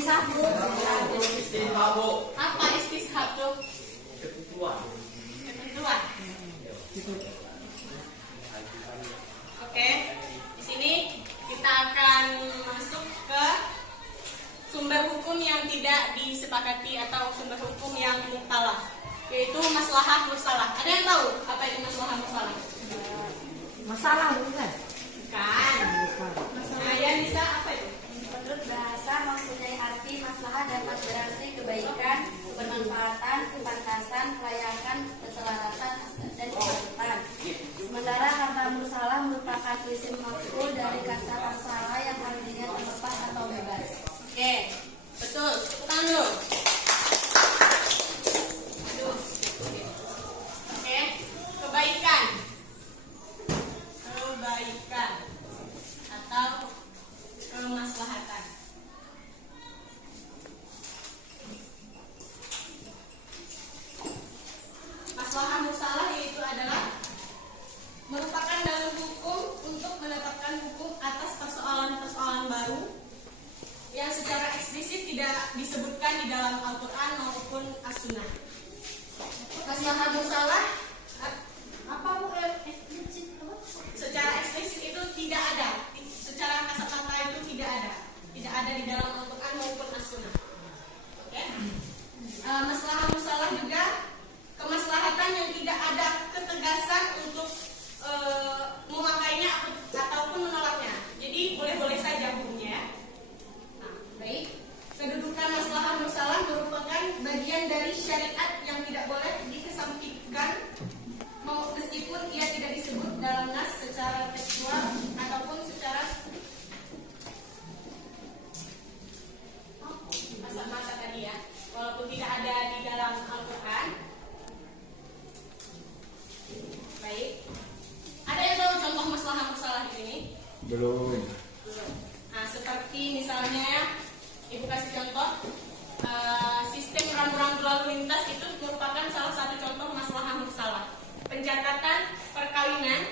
Istishab. Apa istishab tuh? Ketentuan. Ketentuan. Oke, di sini kita akan masuk ke sumber hukum yang tidak disepakati atau sumber hukum yang mukhtalaf, yaitu maslahah mursalah. Ada yang tahu apa itu maslahah mursalah? Masalah bukan? Bukan. Nah, yang bisa apa itu? Menurut bahasa mempunyai arti maslahah dapat berarti kebaikan, kebermanfaatan, kepantasan, kelayakan, keselarasan, dan keselamatan. Sementara kata mursalah merupakan isim maf'ul dari kata arsalah yang artinya terlepas atau bebas. Oke, betul. Tepuk tangan dulu. Aduh. Oke, kebaikan. Kebaikan atau kemaslahatan. Maslahah mursalah yaitu adalah merupakan dalil hukum untuk menetapkan hukum atas persoalan-persoalan baru yang secara eksplisit tidak disebutkan di dalam Al-Quran maupun As-Sunnah. Maslahah mursalah secara eksplisit itu tidak ada, secara kasat mata itu tidak ada di dalam Al-Quran maupun As-Sunnah. Oke? Maslahah mursalah juga kemaslahatan yang tidak ada ketegasan untuk memakainya ataupun menolaknya. Jadi boleh-boleh saja hukumnya ya. Nah, baik. Kedudukan maslahah mursalah merupakan bagian dari syariat yang tidak boleh dikesampingkan meskipun ia tidak disebut dalam nas secara tekstual ataupun secara kasat mata tadi ya. Walaupun tidak ada di dalam Al-Quran. Baik. Ada yang tahu contoh maslahah mursalah di sini? Belum. Nah, seperti misalnya ya, Ibu kasih contoh sistem rambu-rambu lalu lintas itu merupakan salah satu contoh maslahah mursalah. Pencatatan perkawinan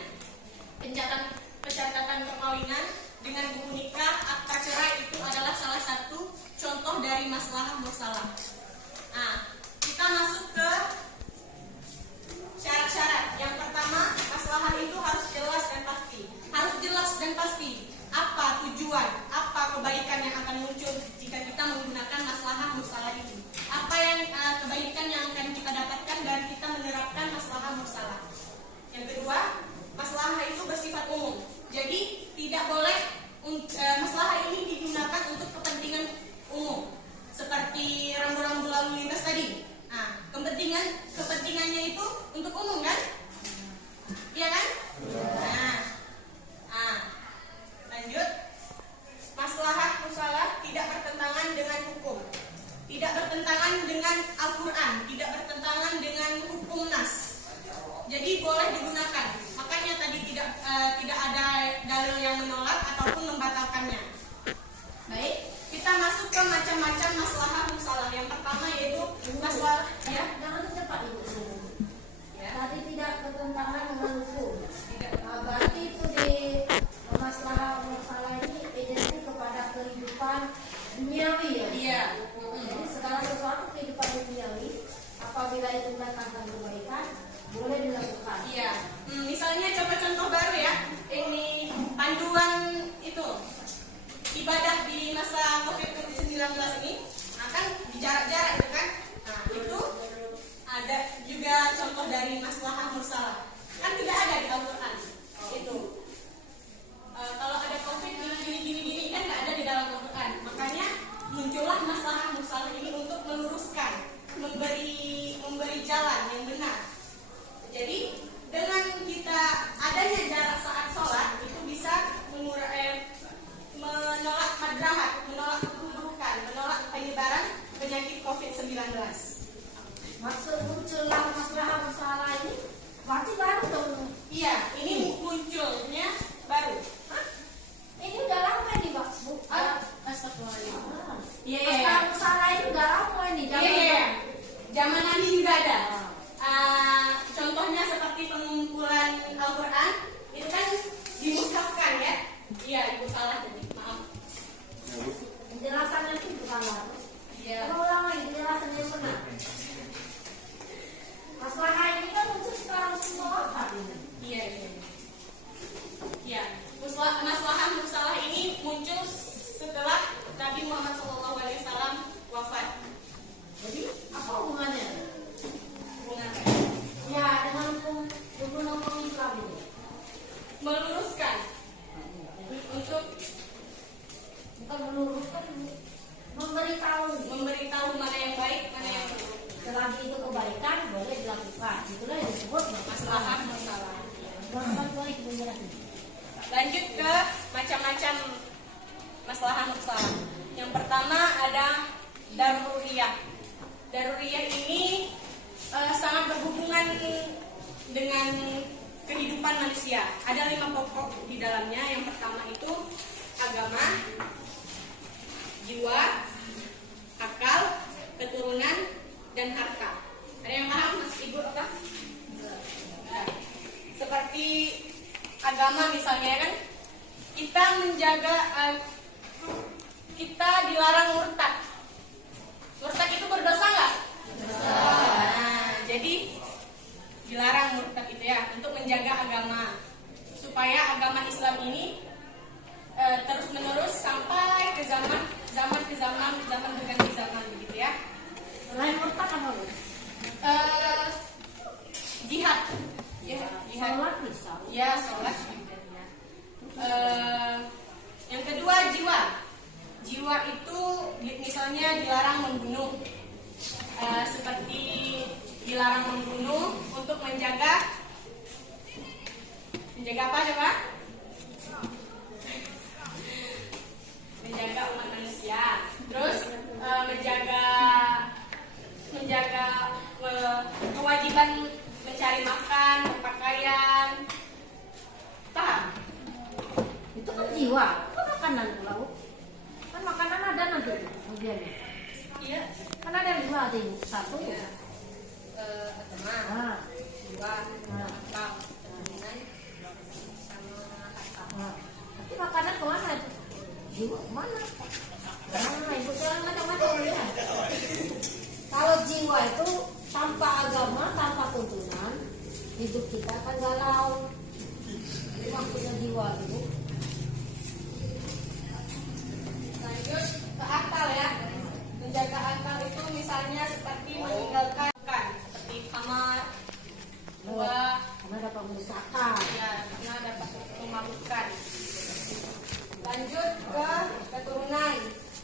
dengan buku nikah, akta cerai itu adalah salah satu contoh dari maslahah mursalah. Nah, kita masuk ke syarat-syarat. Yang pertama, maslahah itu harus jelas dan pasti. Harus jelas dan pasti apa tujuan, apa kebaikan yang akan muncul jika kita menggunakan maslahah mursalah itu. Apa yang kebaikan yang akan kita dapatkan dari kita menerapkan maslahah mursalah. Yang kedua, maslahah itu bersifat umum. Jadi tidak boleh maslahah ini digunakan untuk kepentingan umum. Seperti rambu-rambu lalu lintas tadi. Nah, kepentingannya itu untuk umum kan? Iya kan? Nah, lanjut. Maslahah mursalah tidak bertentangan dengan hukum, tidak bertentangan dengan Al-Quran, tidak bertentangan dengan hukum nas. Jadi boleh digunakan. Makanya tadi tidak ada dalil yang menolak ataupun membatalkannya. Baik, kita masuk ke macam-macam maslahah mursalah. Yang pertama yaitu maslahah ya. Jangan cepat ibu. Ya. Tadi tidak bertentangan dengan hukum. Berarti itu di masalah ini identik kepada kehidupan duniawi ya. Iya. Jadi segala sesuatu kehidupan duniawi apabila itu mendatangkan kebaikan boleh dilakukan. Iya. Misalnya contoh-contoh baru ya. Ini panduan itu ibadah di masa COVID-19 ini. Nah, kan di jarak-jarak itu kan. Nah, itu ada juga contoh dari maslahah mursalah. Kan tidak ada di Al-Quran. Itu. Kalau ada COVID gini kan nggak ada di dalam Al-Quran. Makanya muncullah maslahah mursalah ini untuk meluruskan, memberi jalan yang benar. Jadi dengan kita adanya jarak saat sholat itu bisa menolak madrahat, menolak keburukan, menolak penyebaran penyakit COVID-19. Maksud muncullah masalah mursalah ini berarti baru dong. Iya, ini munculnya baru. Hah? Ini udah lama nih Pak. Astagfirullahaladzim. Iya. Masalah mursalah ini udah lama ini. Iya. Zaman Nabi juga ada. Contohnya seperti pengumpulan Al-Quran itu kan dimushafkan ya. Iya, ibu salah tadi. Maaf. Penjelasannya itu salah. bagi itu kebaikan boleh dilakukan. Itulah yang disebut Maslahah mursala. Bang boleh penjelasan. Lanjut ke macam-macam maslahah mursala. Yang pertama ada daruriyah. Daruriyah ini sangat berhubungan dengan kehidupan manusia. Ada 5 pokok di dalamnya. Yang pertama itu agama, jiwa, akal, keturunan, dan harta. Ada yang paham Mas Ibu apa? Seperti agama misalnya kan, kita menjaga, kita dilarang murtad. Murtad itu berdosa nggak? Nah, jadi dilarang murtad itu ya, untuk menjaga agama supaya agama Islam ini terus menerus sampai ke zaman berganti zaman begitu ya. Lain murtad apa bu? Jihad, ya, jihad. Sholat bisa. Ya, sholat. Yang kedua jiwa. Jiwa itu misalnya dilarang membunuh. Seperti dilarang membunuh untuk menjaga apa coba? Menjaga umat manusia. Terus menjaga kewajiban mencari makan, berpakaian. Paham? Itu kan jiwa, itu makanan pulau. Kan makanan ada nanti kemudian. Iya. Kan ada 5 ada 1. Agama, Nah, jiwa, nah, akal, keturunan, sama harta. nah. Tapi makanan kemana itu? Jiwa kemana? Nah, ibu jalan macam-macam ya. Kalau jiwa itu tanpa agama, tanpa tuntunan, hidup kita akan galau. Itu maksudnya jiwa itu. Lanjut ke akal ya. Menjaga akal itu misalnya seperti meninggalkan seperti kamar, dua, Karena dapat merusakkan. ya, karena dapat memabukkan. Lanjut ke keturunan.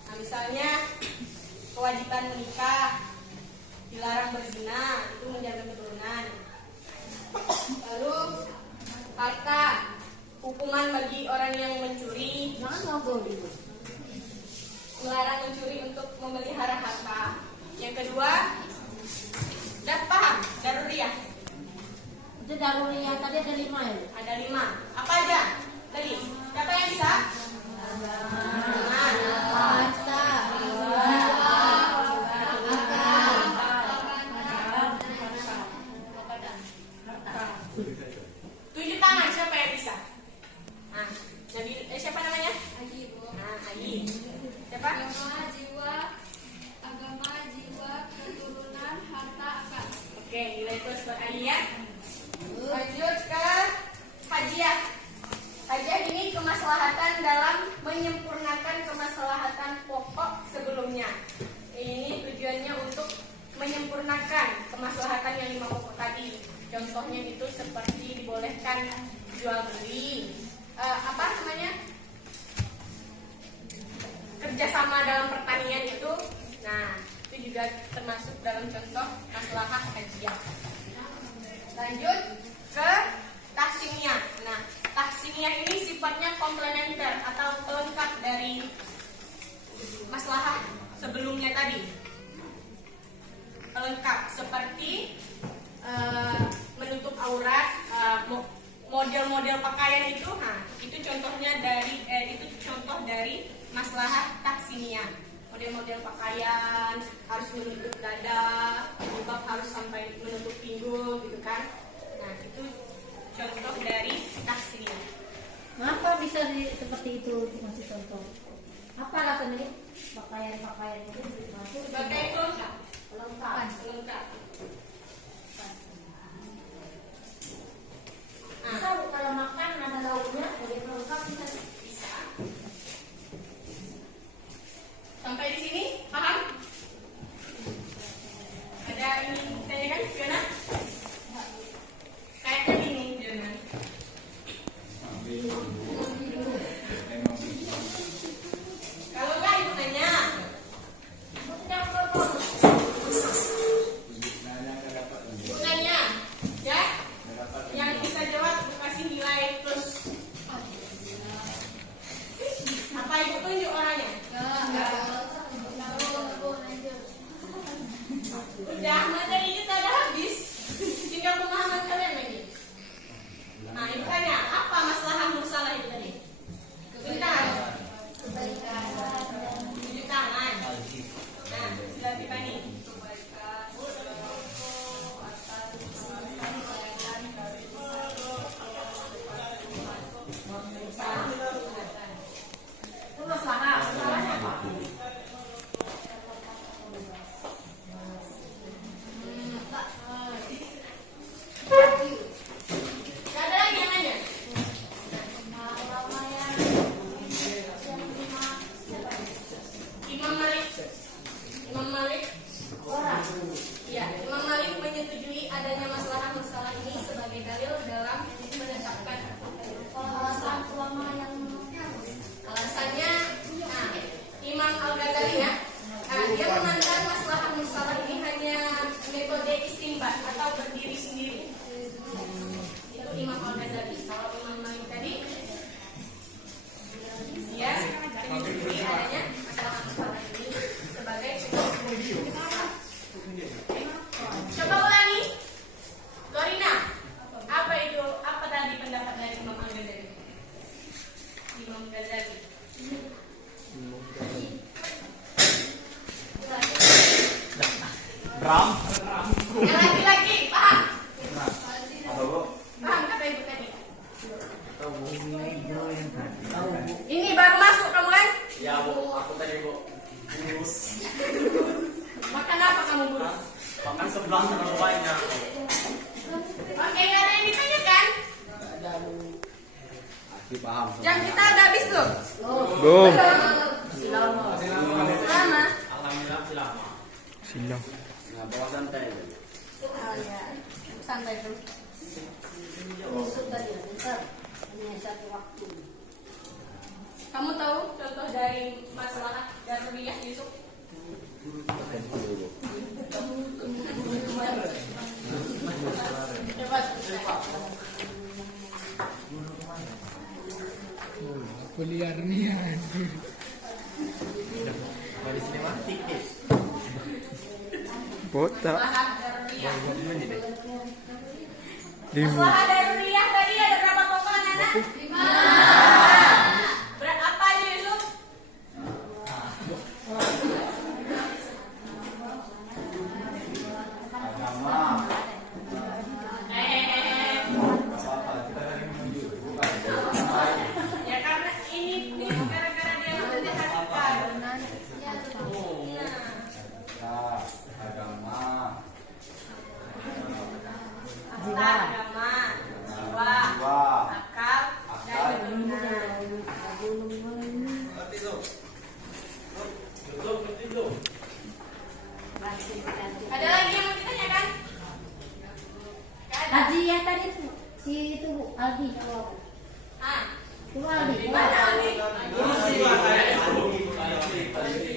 Nah, misalnya kewajiban menikah, dilarang berzina, itu menjaga keturunan. Lalu harta, hukuman bagi orang yang mencuri, Jangan ngobrol dulu. melarang mencuri untuk memelihara harta. Yang kedua, dan paham, daruriyah. Itu daruri yang tadi ada 5 ya. Bu? Ada 5. Apa aja? Tadi. Siapa yang bisa? Tunjuk tangan siapa yang bisa? Nah, siapa namanya? Nah, Ayi. Siapa? Agama, jiwa, keturunan, harta, akal. Oke, nilai plus buat Ayi ya. Lanjut ke hadiah. Hadiah ini kemaslahatan dalam menyempurnakan kemaslahatan pokok sebelumnya. Ini tujuannya untuk menyempurnakan kemaslahatan yang 5 pokok tadi. Contohnya itu seperti dibolehkan jual beli, kerjasama dalam pertanian itu. Nah, itu juga termasuk dalam contoh maslahah hadiah. Lanjut ke taksimiyah. Nah, taksimiyah ini sifatnya komplementer atau pelengkap dari maslahah sebelumnya tadi. Pelengkap seperti menutup aurat, model-model pakaian itu. Nah, itu contohnya itu contoh dari maslahah taksimiyah. Model-model pakaian harus menutup dada, jilbab harus sampai menutup pinggul gitu kan. Nah, itu contoh dari taksimiyah. Kenapa bisa seperti itu masih contoh? Apa alasannya? Pakaian itu masuk Sebagai pelengkap. pelengkap. Pelengkap. Bisa Bu, kalau makan ada lauknya, jadi pelengkap bisa. Bisa. Sampai di sini paham? Ada ingin ditanyakan, Fiona? Kayaknya bingung, Fiona. Kalau nggak ibu nanya. Bu, tidak perlu. tunjuk orangnya. Udah, materi kita udah habis. Tinggal pemahaman kalian lagi. Nah, itu tanya, apa masalah mursalah itu tadi? Bentar. Tunjuk tangan. Nah, sudah Tiffany. Itu masalahnya apa? Gak ada lagi yang nanya? Imam Malik. Imam Malik. Ya, Imam Malik menyetujui adanya masalah ini sebagai dalil dalam menetapkan alasannya. Nah, Imam Al-Ghazali ya. Nah, dia memandang masalah ini hanya metode istinbat atau berdiri sendiri. Itu Imam Al-Ghazali. Kalau Imam Malik tadi dia menyetujui adanya masalah ini sebagai coba ulangi. Lorina, apa tadi pendapat dari Imam Al-Ghazali? Imam Ghazali. Ram. Yang laki-laki, paham? Apa bu? Paham kata ibu tadi? Ini baru masuk kamu kan? Ya bu, aku tadi bu. Burus. Makan apa kamu burus? Makan sebelah terlalu banyak. Oke, nggak ada yang ditanyakan? Masih paham. Jam kita udah habis belum? Belum. Selama. Alhamdulillah selama. Silang. Nah, bawa santai. Oh ya, santai dulu. Kamu tahu contoh dari masalah daruriyah Yusuf? Kuliah nih. Dari sinematik nih. Botak. Masalah daruriyah. Lima. Masalah daruriyah tadi ada berapa pokok anak? 5. Berat apa aja Yusuf? Agama. Ya karena ini gara-gara dia memperhatikan. Agama. Agama, jiwa, akal, dan ada lagi yang mau ditanyakan? Haji ya tadi tuh, si itu Bu, Aldi. Ah, Itu Aldi. di mana Aldi?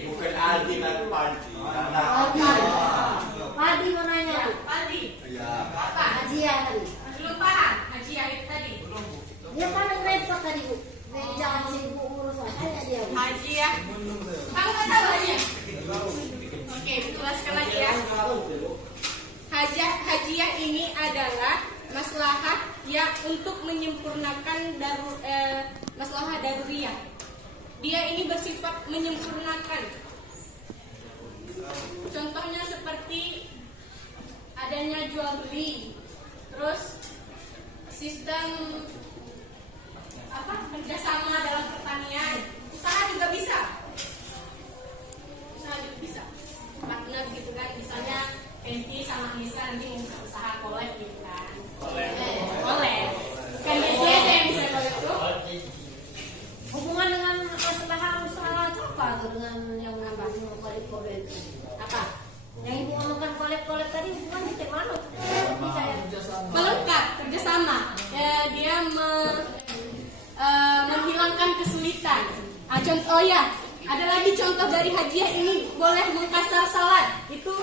Bukan Aldi dan Panji. Aldi. Aldi mau nanya Bu. Aldi. Ya. Apa? Haji ya tadi. Belum paham? Haji Yahid tadi. Dia kan repot tadi Bu. Jangan sibuk urus aja dia Bu. Haji ya. Kamu nggak tahu Haji ya? Oke, jelaskan lagi ya. Hajiyah ini adalah maslahat yang untuk menyempurnakan masalah daruriyah. Dia ini bersifat menyempurnakan. Contohnya seperti adanya jual beli, terus sistem kerjasama dalam pertanian, usaha juga bisa. Partner gitu kan, misalnya Penti sama Anissa nanti mau usaha collab gitu kan. Collab. Kan dia aja yang bisa collab tuh. Hubungan dengan masalah usaha itu apa tuh dengan yang nambahnya kolek-kolek itu? Apa? Yang ibu ngomongkan kolek-kolek tadi hubungannya kayak mana? Bisa ya? Melengkap, kerjasama. Dia menghilangkan kesulitan. Oh ya, ada lagi contoh dari hajiyah ini, boleh mengkasar salat. Itu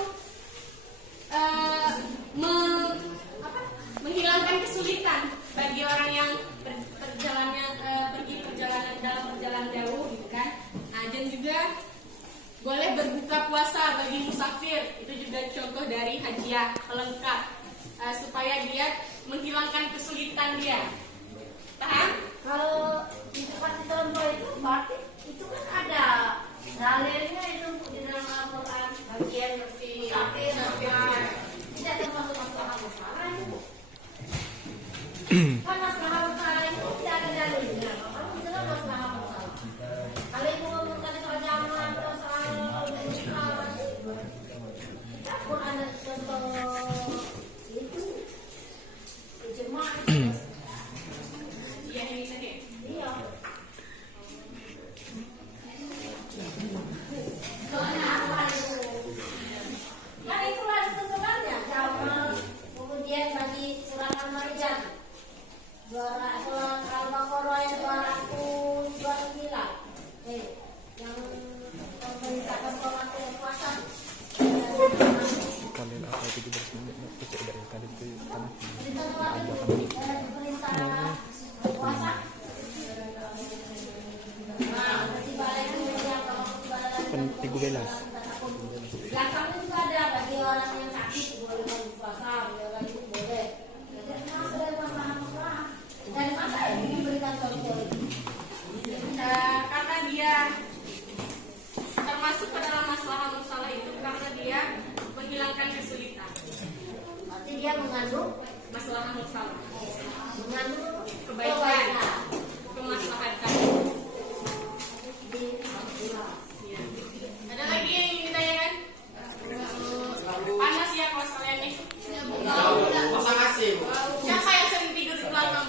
menghilangkan kesulitan bagi orang yang pergi perjalanan dalam perjalanan jauh gitu kan. puasa bagi musafir, itu juga contoh dari hadiah pelengkap supaya dia menghilangkan kesulitan dia. Paham? Kalau itu kasih contoh itu berarti itu kan ada dalilnya itu di dalam Al-Quran bagian seperti tidak termasuk masalah masalah itu. Kan masalah masalah itu tidak ada dalilnya. Kalau itu kan masalah masalah. Kalau ibu ngomong tadi soal zaman atau soal kita pun ada contoh itu ijma. Iya ini tadi. Iya. Nah itulah sebenarnya zaman kemudian bagi surah Al-Maidah surah Al-Baqarah yang 229 yang memerintahkan sholat dan puasa. Kalian apa 17 menit nak cek dari kali itu tanah. Diperintah puasa. Nah, berarti balik kemudian kalau Kan 13. belakang itu ada bagi orang yang sakit boleh berpuasa, boleh itu boleh. Jadi masuk dari masalah. Dari mana yang diberikan contoh itu? Karena dia termasuk ke dalam masalah itu karena dia menghilangkan kesulitan. Berarti dia mengandung Mengandung kebaikan, kemaslahatan. Ya. Ada lagi yang ingin ditanyakan? Panas ya kawan sekalian nih. Pasang AC, Bu. Siapa yang sering tidur di belakang?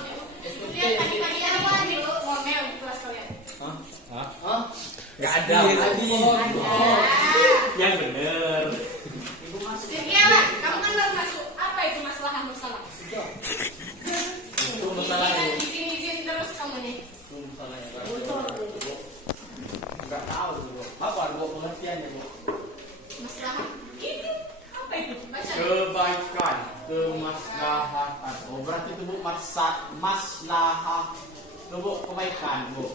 Lihat tadi ada wajib ngomel di kelas kalian. Hah? Gak ada. Yang bener. Iya lah, kamu kan baru masuk. Apa itu masalah? Itu masalah itu. Izin terus kamu nih. Itu masalah yang Gak tahu, Bu. Apa Bu pengertiannya, Bu? Masalah ini apa itu? Baca. Kebaikan, kemaslahatan. Oh, berarti itu Bu maslahah. Itu Bu kebaikan, Bu.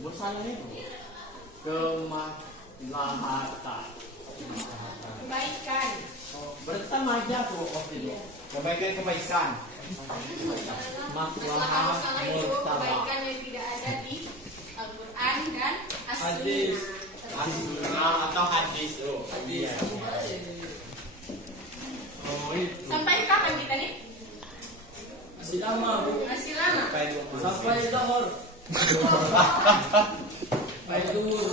Masalah itu. Kemaslahatan. Kebaikan. Berarti sama aja tuh waktu itu. Kebaikan. Masalah itu kebaikan yang tidak ada di Al-Quran dan Hadis. As-Sunnah. Atau hadis. Oh, hadis. Oh, itu. Sampai kapan kita nih? Masih lama, Bu. Masih lama. Sampai zuhur. Sampai zuhur.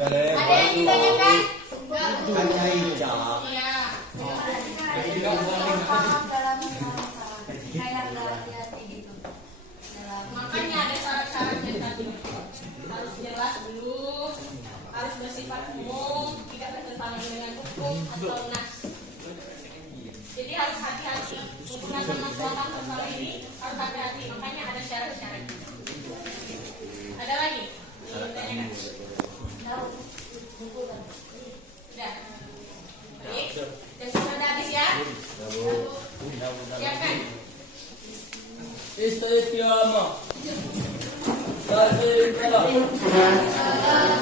Ada yang ditanyakan? Hanya hijau. Iya. Paham dalam masalah kayak nggak hati-hati gitu dalam Makanya ada syarat-syaratnya tadi. Harus jelas dulu, harus bersifat umum, tidak bertentangan dengan hukum atau nas. Jadi harus hati-hati menggunakan masalah ini, harus hati-hati. Makanya ada syarat-syaratnya. Ada lagi? Ingin tanyakan? Sudah. Baik. Dan sudah habis ya? Siapkan. Istiqamah. Salam.